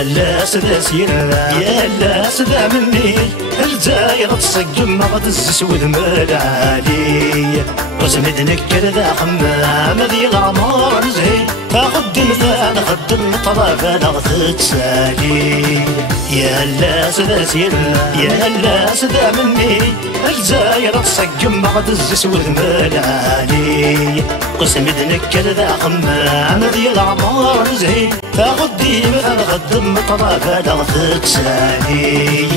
يا لاس ذا سيرا يا لاس ذا مني الجايرة تصقم ما غتزس وذم العالي وسمد نكر ذا خمام ذي العمار نزهي تاخد مثال خدم طرف نغث تسالي يا لاس ذا سيرا يا لاس ذا مني الجايرة تصقم ما غتزس وذم العالي وسمد نكر ذا خمام ذي العمار نزهي تاخد مثال خدم طرف نغث تسالي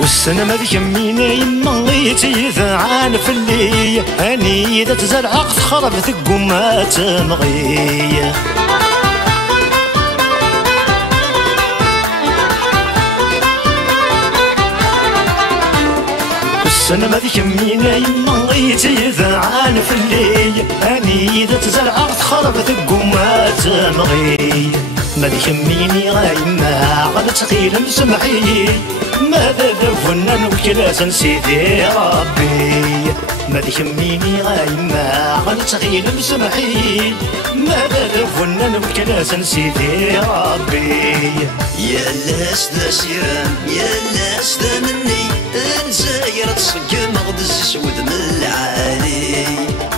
والسنة ما ذيك مينا يما غيتي ذعان في اللي هاني إذا تزرع تخرب ثقو ما تمغي والسنة ما ذيك مينا يما غيتي ذعان في اللي هاني إذا تزرع تخرب ثقو ما تمغي ما ذيك ميني غايما غدا تخيل مسمعي ماذا ذفنا وكلاسا سيدي ربي ما ذيكميني غايما غنتغيل مسمحي ماذا ذفنا وكلاسا سيدي ربي يا لاس ذا سيران يا لاس ذا مني الجزائر تصقم غدز سود من العالي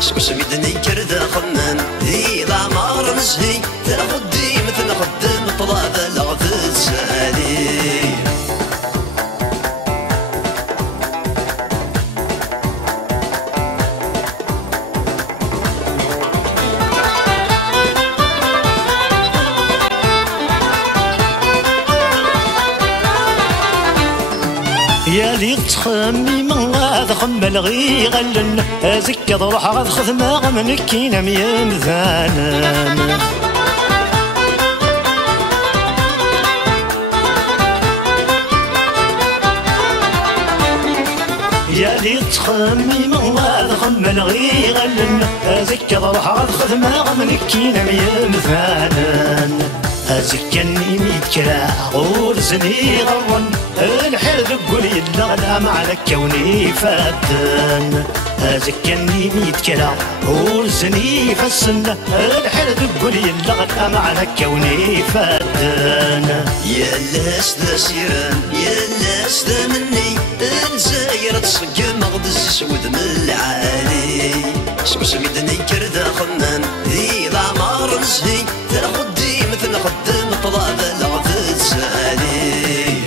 سكو سميدني كردا خمام ذي العمار نزهي تاخد دي مثل خدم طلاب لغد تسالي يا لي تخمي من غاد خمل غي غلن ازك ضروح غاد خدمة من كينا ميم ذانان يا لي تخمي من غاد خمل غي غلن ازك ضروح غاد خدمة من كينا ميم ذانان أزكني ميت كرا ورزني غرن الحر ذقول يلا لا معلك كوني فاتن أزكني ميت كرا ورزني فالسنة الحر ذقول يلا لا معلك كوني فاتن يا لاس ذا سيران يا لاس ذا مني الجزائر تصقم غدز سود من العالي سكو سميدني كردا خمام ذي العمار نزهي تاخد دي مثل خدم طلاب لغد تسالي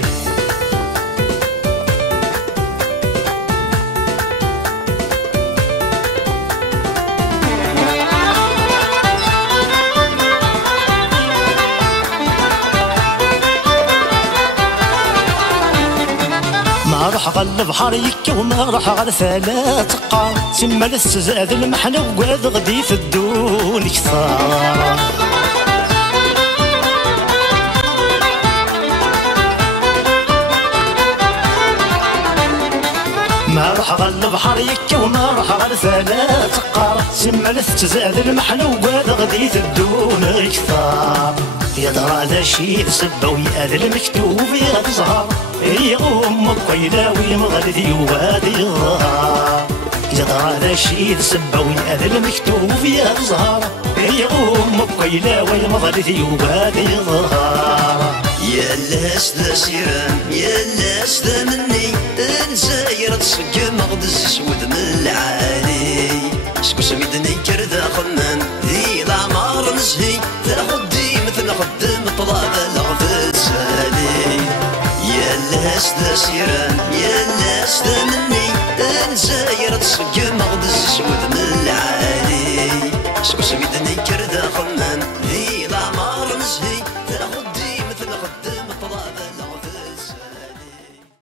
ما راح غل بحر يكي وما راح غل ثلاث قار سما لسه زاد المحنة وقاد غدي في الدون كثار ما راح غل بحر يكي وما راح غل ثلاث قار سما لسه زاد المحنة وقاد غدي في الدون كثار يا ترى ذا شي سبه ويأذى المكتوب يا تزهر هي أمك ويلاوي مغلدي وهادي الظهر يا ترى ذا شي سبه ويأذى المكتوب يا تزهر هي أمك ويلاوي مغلدي وهادي الظهر يا لاس ذا سيران يا لاس ذا مني الجزائر تصقم غدز سود من العالي سكو سميدني كردا خمام ذي العمار نزهي تاخد دي مثل خدم طلاب لغد تسالي يا لاس ذا سيران يا لاس ذا مني الجزائر تصقم غدز سود من